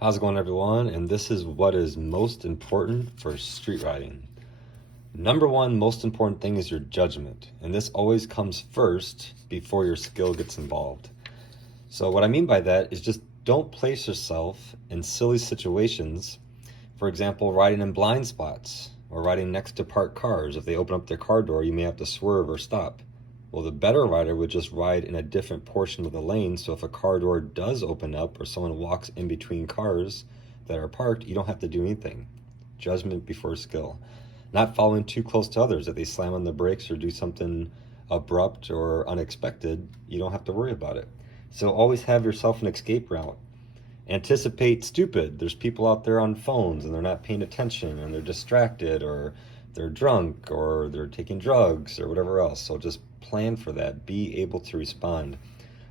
How's it going, everyone? And this is what is most important for street riding. Number one most important thing is your judgment, and this always comes first before your skill gets involved. So what I mean by that is just don't place yourself in silly situations. For example, riding in blind spots or riding next to parked cars. If they open up their car door, you may have to swerve or stop. Well, the better rider would just ride in a different portion of the lane, so if a car door does open up or someone walks in between cars that are parked, you don't have to do anything. Judgment before skill. Not following too close to others. If they slam on the brakes or do something abrupt or unexpected, you don't have to worry about it. So always have yourself an escape route. Anticipate stupid. There's people out there on phones and they're not paying attention and they're distracted, or they're drunk, or they're taking drugs, or whatever else. So just plan for that. Be able to respond.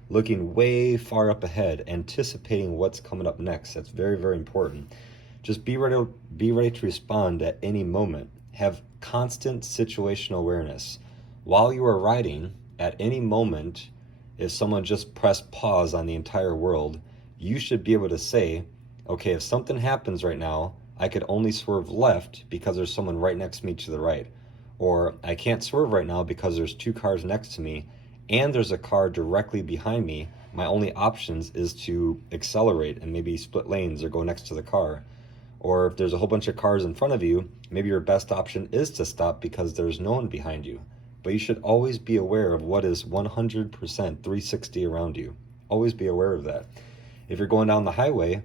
Looking way far up ahead, anticipating what's coming up next. That's very, very important. Just be ready to respond at any moment. Have constant situational awareness. While you are riding, at any moment, if someone just pressed pause on the entire world, you should be able to say, okay, if something happens right now, I could only swerve left because there's someone right next to me to the right. Or I can't swerve right now because there's two cars next to me and there's a car directly behind me. My only options is to accelerate and maybe split lanes or go next to the car. Or if there's a whole bunch of cars in front of you, maybe your best option is to stop because there's no one behind you. But you should always be aware of what is 100% 360 around you. Always be aware of that. If you're going down the highway,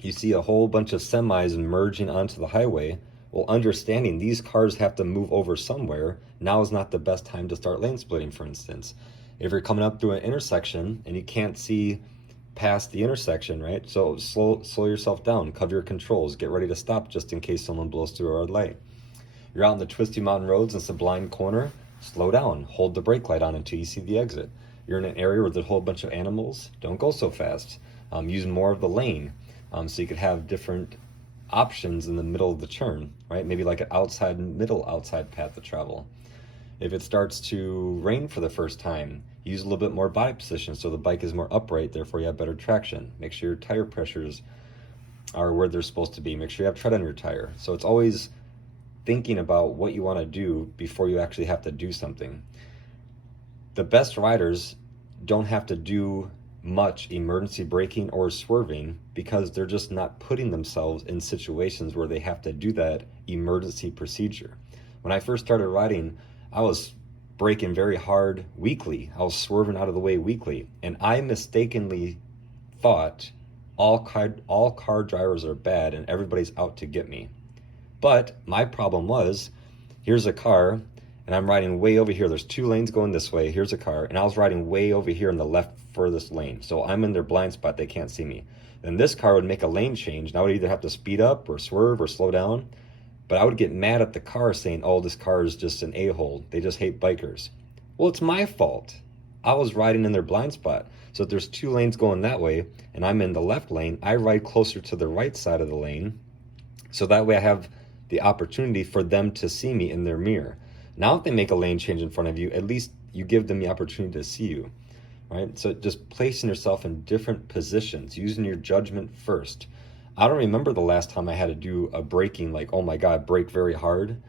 you see a whole bunch of semis merging onto the highway. Well, understanding these cars have to move over somewhere, now is not the best time to start lane splitting, for instance. If you're coming up through an intersection and you can't see past the intersection, right? So slow yourself down, cover your controls, get ready to stop just in case someone blows through a red light. You're out in the twisty mountain roads and it's a blind corner, slow down, hold the brake light on until you see the exit. You're in an area where there's a whole bunch of animals, don't go so fast. Use more of the lane. So you could have different options in the middle of the turn, right? Maybe like an middle outside path to travel. If it starts to rain for the first time, use a little bit more body position so the bike is more upright, therefore you have better traction. Make sure your tire pressures are where they're supposed to be. Make sure you have tread on your tire. So it's always thinking about what you want to do before you actually have to do something. The best riders don't have to do much emergency braking or swerving because they're just not putting themselves in situations where they have to do that emergency procedure. When I first started riding, I was braking very hard weekly. I was swerving out of the way weekly, and I mistakenly thought all car drivers are bad and everybody's out to get me. But my problem was, here's a car and I'm riding way over here. There's two lanes going this way. Here's a car, and I was riding way over here in the left furthest lane. So I'm in their blind spot. They can't see me. Then this car would make a lane change, and I would either have to speed up or swerve or slow down. But I would get mad at the car saying, oh, this car is just an a-hole. They just hate bikers. Well, it's my fault. I was riding in their blind spot. So if there's two lanes going that way and I'm in the left lane, I ride closer to the right side of the lane. So that way I have the opportunity for them to see me in their mirror. Now if they make a lane change in front of you, at least you give them the opportunity to see you, right? So just placing yourself in different positions, using your judgment first. I don't remember the last time I had to do a braking, like, oh my God, brake very hard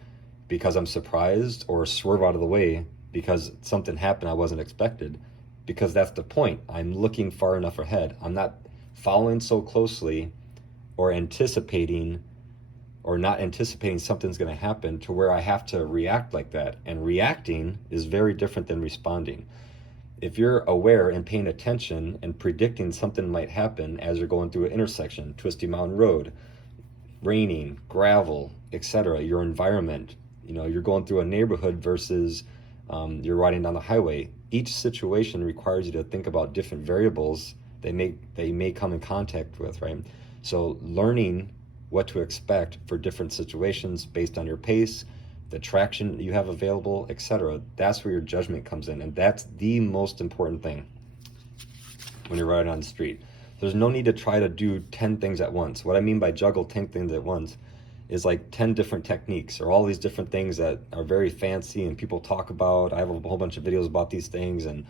because I'm surprised, or swerve out of the way because something happened I wasn't expected, because that's the point. I'm looking far enough ahead. I'm not following so closely or not anticipating something's going to happen to where I have to react like that. And reacting is very different than responding. If you're aware and paying attention and predicting something might happen as you're going through an intersection, twisty mountain road, raining, gravel, etc., your environment, you're going through a neighborhood versus you're riding down the highway. Each situation requires you to think about different variables that you may come in contact with, right? So learning what to expect for different situations based on your pace, the traction you have available, etc. That's where your judgment comes in, and that's the most important thing when you're riding on the street. There's no need to try to do 10 things at once. What I mean by juggle 10 things at once is like 10 different techniques or all these different things that are very fancy and people talk about. I have a whole bunch of videos about these things, and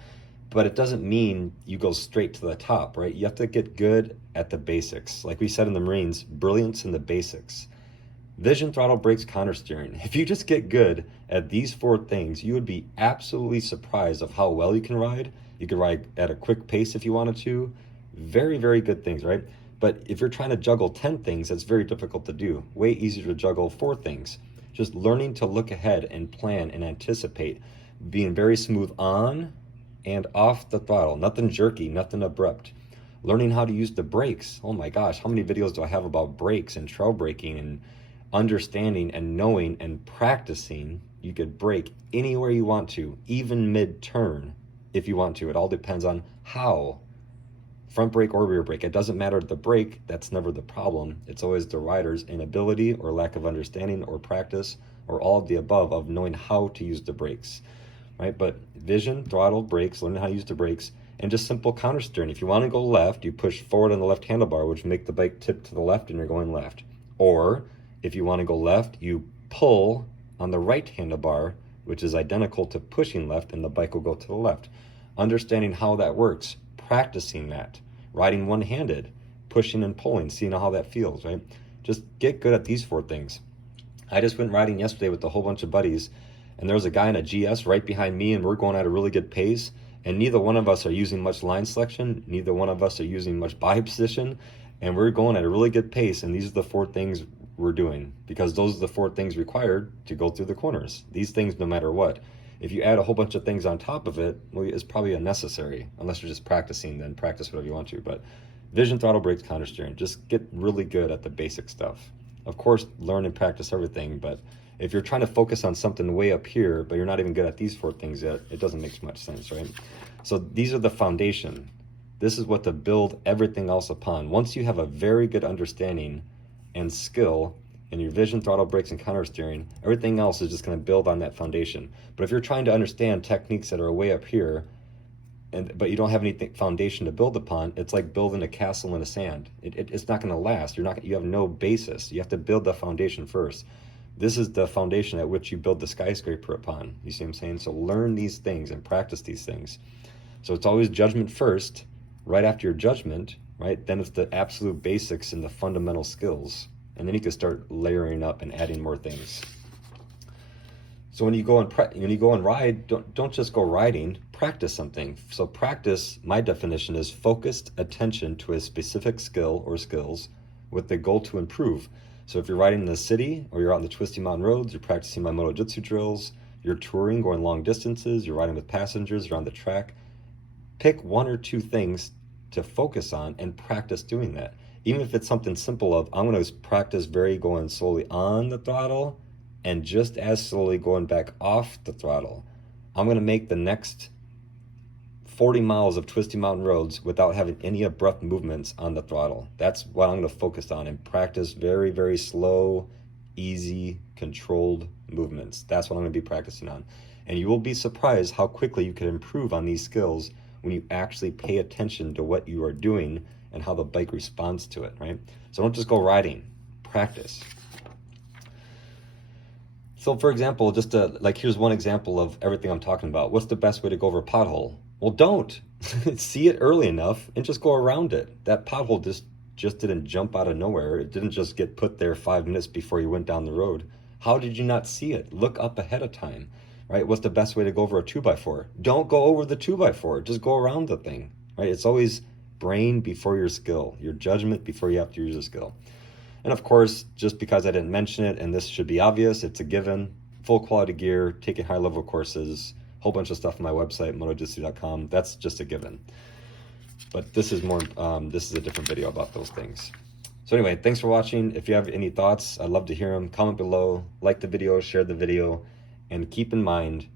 but it doesn't mean you go straight to the top, right? You have to get good at the basics. Like we said in the Marines, brilliance in the basics. Vision, throttle, brakes, counter steering. If you just get good at these 4 things, you would be absolutely surprised of how well you can ride. You can ride at a quick pace if you wanted to. Very, very good things, right? But if you're trying to juggle 10 things, that's very difficult to do. Way easier to juggle 4 things. Just learning to look ahead and plan and anticipate. Being very smooth on and off the throttle. Nothing jerky, nothing abrupt. Learning how to use the brakes. Oh my gosh, how many videos do I have about brakes and trail braking and understanding and knowing and practicing? You could brake anywhere you want to, even mid-turn if you want to. It all depends on how. Front brake or rear brake. It doesn't matter the brake, that's never the problem. It's always the rider's inability or lack of understanding or practice or all of the above of knowing how to use the brakes, right? But vision, throttle, brakes, learning how to use the brakes, and just simple counter steering. If you want to go left, you push forward on the left handlebar, which make the bike tip to the left and you're going left. Or if you want to go left, you pull on the right handlebar, which is identical to pushing left, and the bike will go to the left. Understanding how that works, practicing that, riding one-handed, pushing and pulling, seeing how that feels, right? Just get good at these 4 things. I just went riding yesterday with a whole bunch of buddies, and there was a guy in a GS right behind me, and we're going at a really good pace, and neither one of us are using much line selection, neither one of us are using much body position, and we're going at a really good pace, and these are the 4 things we're doing, because those are the 4 things required to go through the corners. These things, no matter what. If you add a whole bunch of things on top of it, well, it's probably unnecessary. Unless you're just practicing, then practice whatever you want to. But vision, throttle, brakes, counter steering, just get really good at the basic stuff. Of course, learn and practice everything, but if you're trying to focus on something way up here, but you're not even good at these 4 things yet, it doesn't make much sense, right? So these are the foundation. This is what to build everything else upon. Once you have a very good understanding and skill in your vision, throttle, brakes, and counter steering, everything else is just going to build on that foundation. But if you're trying to understand techniques that are way up here, but you don't have any foundation to build upon, it's like building a castle in the sand. It's not going to last. You have no basis. You have to build the foundation first. This is the foundation at which you build the skyscraper upon. You see what I'm saying? So learn these things and practice these things. So it's always judgment first. Right after your judgment, right, then it's the absolute basics and the fundamental skills. And then you can start layering up and adding more things. So when you go and ride, don't just go riding, practice something. So practice, my definition is focused attention to a specific skill or skills with the goal to improve. So if you're riding in the city or you're out on the twisty mountain roads, you're practicing my moto jitsu drills, you're touring, going long distances, you're riding with passengers, you're on the track, pick 1 or 2 things to focus on and practice doing that. Even if it's something simple of, I'm going to practice going slowly on the throttle and just as slowly going back off the throttle. I'm going to make the next 40 miles of twisty mountain roads without having any abrupt movements on the throttle. That's what I'm going to focus on and practice very, very slow, easy, controlled movements. That's what I'm going to be practicing on. And you will be surprised how quickly you can improve on these skills when you actually pay attention to what you are doing and how the bike responds to it, right? So don't just go riding, practice. So for example, here's one example of everything I'm talking about. What's the best way to go over a pothole? Well, don't. See it early enough and just go around it. That pothole just didn't jump out of nowhere. It didn't just get put there 5 minutes before you went down the road. How did you not see it? Look up ahead of time, right? What's the best way to go over a 2x4? Don't go over the 2x4. Just go around the thing, right? It's always brain before your skill, your judgment before you have to use a skill. And of course, just because I didn't mention it, and this should be obvious, it's a given, full quality gear, taking high level courses, whole bunch of stuff on my website, motojitsu.com. That's just a given. But this is this is a different video about those things. So anyway, thanks for watching. If you have any thoughts, I'd love to hear them. Comment below, like the video, share the video, and keep in mind,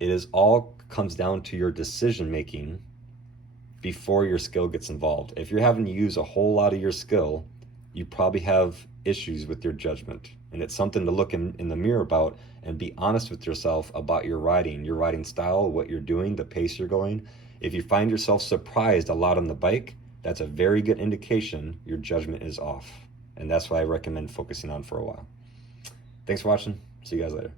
it is all comes down to your decision making before your skill gets involved. If you're having to use a whole lot of your skill, you probably have issues with your judgment. And it's something to look in the mirror about and be honest with yourself about your riding style, what you're doing, the pace you're going. If you find yourself surprised a lot on the bike, that's a very good indication your judgment is off. And that's what I recommend focusing on for a while. Thanks for watching. See you guys later.